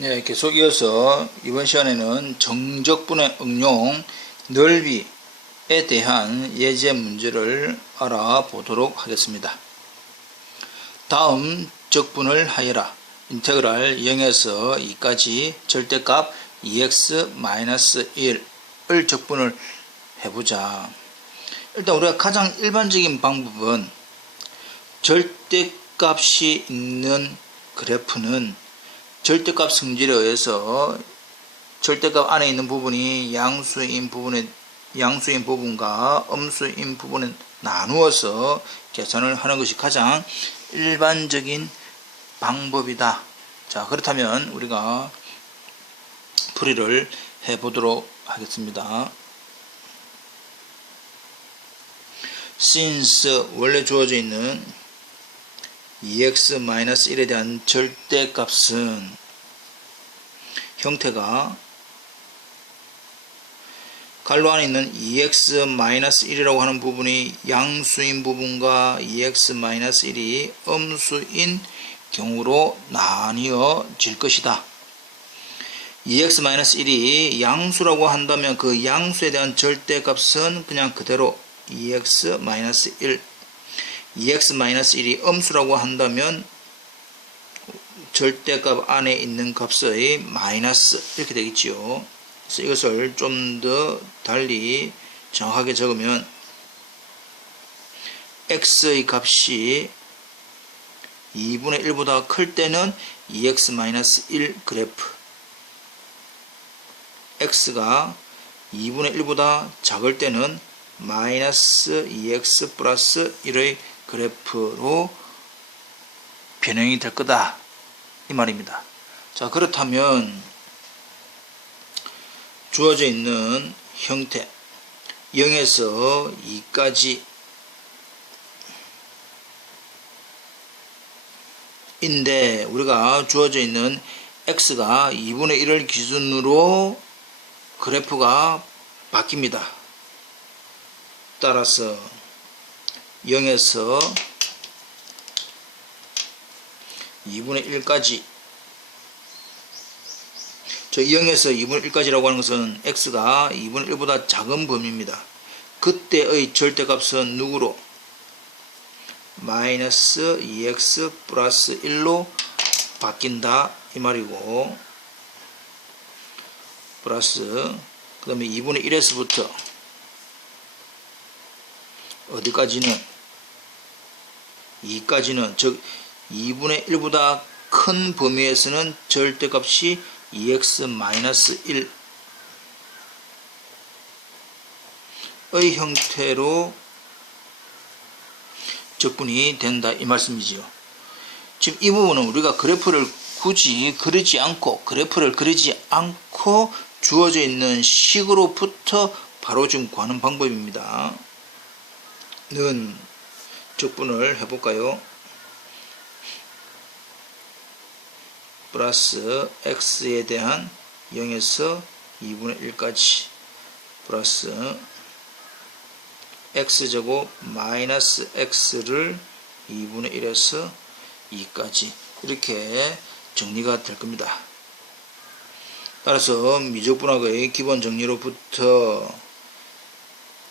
네, 계속 이어서 이번 시간에는 정적분의 응용 넓이에 대한 예제 문제를 알아보도록 하겠습니다. 다음 적분을 하여라. 인테그랄 0에서 2까지 절대값 2x-1을 적분을 해보자. 일단 우리가 가장 일반적인 방법은 절대값이 있는 그래프는 절대값 성질에 의해서 절대값 안에 있는 부분이 양수인 부분과 음수인 부분에 나누어서 계산을 하는 것이 가장 일반적인 방법이다. 자, 그렇다면 우리가 풀이를 해보도록 하겠습니다. since 원래 주어져 있는 2x-1에 대한 절대값은 형태가 갈로 안에 있는 2x-1이라고 하는 부분이 양수인 부분과 2x-1이 음수인 경우로 나뉘어질 것이다. 2x-1이 양수라고 한다면 그 양수에 대한 절대값은 그냥 그대로 2x-1, 2x-1이 음수라고 한다면 절대값 안에 있는 값의 마이너스 이렇게 되겠지요. 그래서 이것을 좀 더 달리 정확하게 적으면 x의 값이 2분의 1보다 클 때는 2x-1 그래프, x가 2분의 1보다 작을 때는 마이너스 2x 플러스 1의 그래프로 변형이 될 거다 이 말입니다. 자, 그렇다면 주어져 있는 형태 0에서 2까지 인데 우리가 주어져 있는 x가 2분의 1을 기준으로 그래프가 바뀝니다. 따라서 0에서 2분의 1까지, 저 0에서 2분의 1까지라고 하는 것은 x가 2분의 1보다 작은 범위입니다. 그때의 절대값은 누구로? 마이너스 2x 플러스 1로 바뀐다 이 말이고, 플러스 그 다음에 2분의 1에서부터 어디까지는? 2까지는, 즉 2분의 1보다 큰 범위에서는 절대값이 2x-1의 형태로 적분이 된다 이 말씀이지요. 지금 이 부분은 우리가 그래프를 굳이 그리지 않고 주어져 있는 식으로부터 바로 지금 구하는 방법입니다. 는 적분을 해볼까요? 플러스 x에 대한 0에서 2분의 1까지 플러스 x제곱 마이너스 x를 2분의 1에서 2까지 이렇게 정리가 될 겁니다. 따라서 미적분학의 기본 정리로부터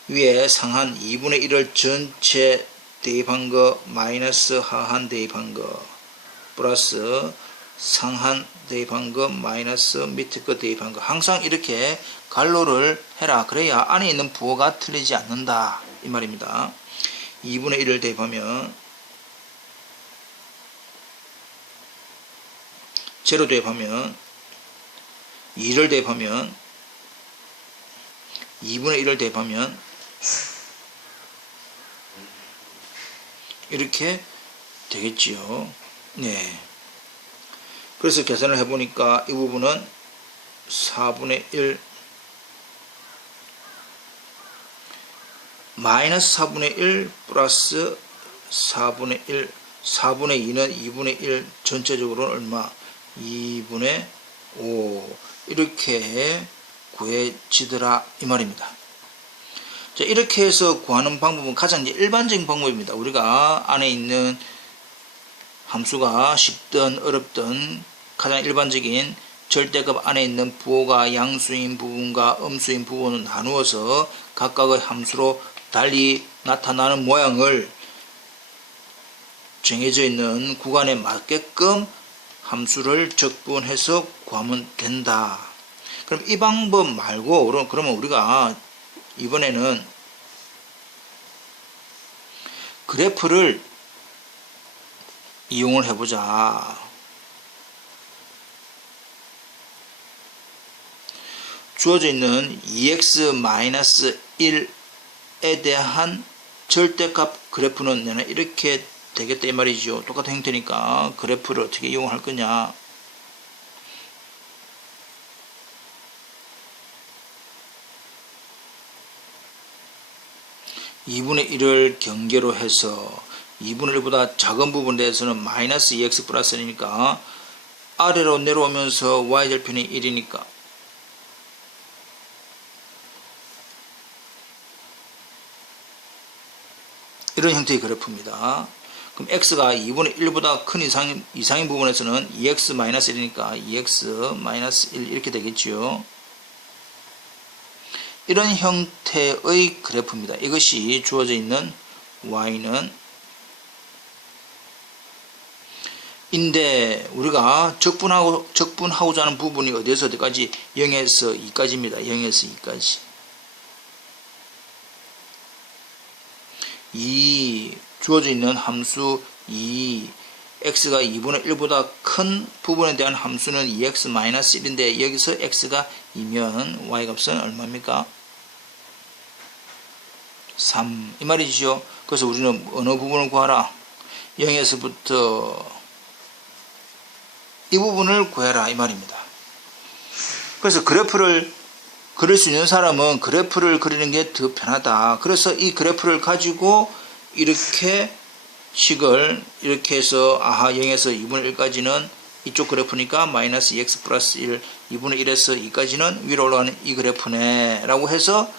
위에 상한 2분의 1을 전체 대입한 거 마이너스 하한 대입한 거 플러스 상한 대입한 거 마이너스 밑에 거 대입한 거 항상 이렇게 갈로를 해라. 그래야 안에 있는 부호가 틀리지 않는다 이 말입니다. 2분의 1을 대입하면 제로 대입하면 2를 대입하면 2분의 1을 대입하면 이렇게 되겠지요. 네. 그래서 계산을 해보니까 이 부분은 4분의 1 마이너스 4분의 1 플러스 4분의 1 4분의 2는 2분의 1 전체적으로는 얼마? 2분의 5 이렇게 구해지더라 이 말입니다. 자, 이렇게 해서 구하는 방법은 가장 일반적인 방법입니다. 우리가 안에 있는 함수가 쉽든 어렵든 가장 일반적인 절대값 안에 있는 부호가 양수인 부분과 음수인 부분을 나누어서 각각의 함수로 달리 나타나는 모양을 정해져 있는 구간에 맞게끔 함수를 적분해서 구하면 된다. 그럼 이 방법 말고 그러면 우리가 이번에는 그래프를 이용을 해보자. 주어져 있는 2x-1에 대한 절대값 그래프는 내가 이렇게 되겠다 이 말이죠. 똑같은 형태니까 그래프를 어떻게 이용할 거냐. (2분의 1을) 경계로 해서 2분의 1보다 작은 부분에 대해서는 마이너스 2x 플러스 1이니까 아래로 내려오면서 y절편이 1이니까 이런 형태의 그래프입니다. 그럼 x가 2분의 1보다 큰 이상인 부분에서는 2x-1이니까 2x-1 이렇게 되겠죠. 이런 형태의 그래프입니다. 이것이 주어져 있는 y는 인데 우리가 적분하고자 하는 부분이 어디에서 어디까지 0에서 2까지입니다. 0에서 2까지. 이 주어져 있는 함수 2 x가 2분의 1보다 큰 부분에 대한 함수는 2x-1인데 여기서 x가 2면 y 값은 얼마입니까? 3 이 말이죠. 그래서 우리는 어느 부분을 구하라? 0에서부터 이 부분을 구해라 이 말입니다. 그래서 그래프를 그릴 수 있는 사람은 그래프를 그리는 게 더 편하다. 그래서 이 그래프를 가지고 이렇게 식을 이렇게 해서 0에서 2분의 1까지는 이쪽 그래프니까 마이너스 2x 플러스 1 2분의 1에서 2까지는 위로 올라가는 이 그래프네 라고 해서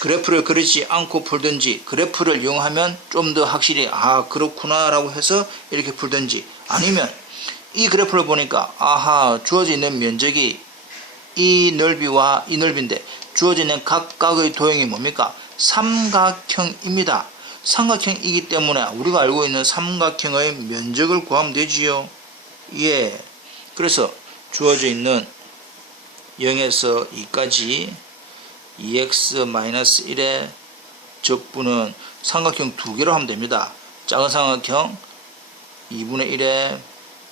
그래프를 그리지 않고 풀든지 그래프를 이용하면 좀 더 확실히 그렇구나 라고 해서 이렇게 풀든지 아니면 이 그래프를 보니까 주어져 있는 면적이 이 넓이와 이 넓이인데 주어져 있는 각각의 도형이 뭡니까? 삼각형입니다. 삼각형이기 때문에 우리가 알고 있는 삼각형의 면적을 구하면 되지요. 예. 그래서 주어져 있는 0에서 2까지 2x-1의 적분은 삼각형 두 개로 하면 됩니다. 작은 삼각형 2분의 1의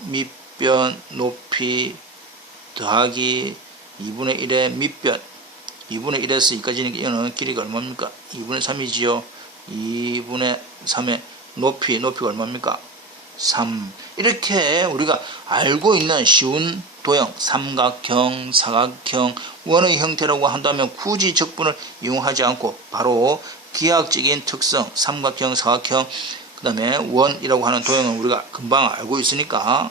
밑변 높이 더하기 2분의 1의 밑변 2분의 1에서 2까지는 이거는 길이가 얼마입니까? 2분의 3이지요. 2분의 3의 높이가 얼마입니까? 3 이렇게 우리가 알고 있는 쉬운 도형 삼각형, 사각형, 원의 형태라고 한다면 굳이 적분을 이용하지 않고 바로 기하학적인 특성 삼각형, 사각형 그 다음에 원이라고 하는 도형은 우리가 금방 알고 있으니까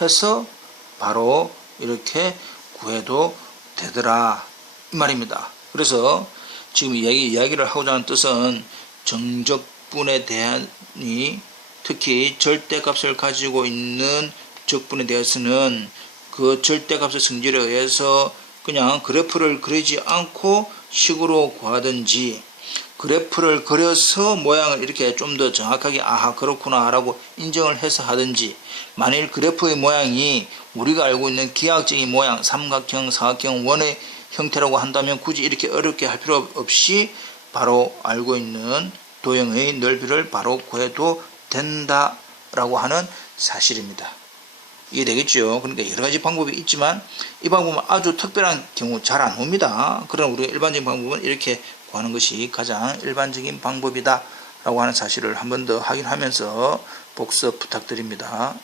해서 바로 이렇게 구해도 되더라 이 말입니다. 그래서 지금 이야기를 하고자 하는 뜻은 정적분에 대한이 특히 절대값을 가지고 있는 적분에 대해서는 그 절대값의 성질에 의해서 그냥 그래프를 그리지 않고 식으로 구하든지 그래프를 그려서 모양을 이렇게 좀 더 정확하게 그렇구나 라고 인정을 해서 하든지 만일 그래프의 모양이 우리가 알고 있는 기하학적인 모양 삼각형, 사각형, 원의 형태라고 한다면 굳이 이렇게 어렵게 할 필요 없이 바로 알고 있는 도형의 넓이를 바로 구해도 된다라고 하는 사실입니다. 이해되겠죠? 그러니까 여러가지 방법이 있지만 이 방법은 아주 특별한 경우 잘 안 옵니다. 그러나 우리가 일반적인 방법은 이렇게 구하는 것이 가장 일반적인 방법이다 라고 하는 사실을 한 번 더 확인하면서 복습 부탁드립니다.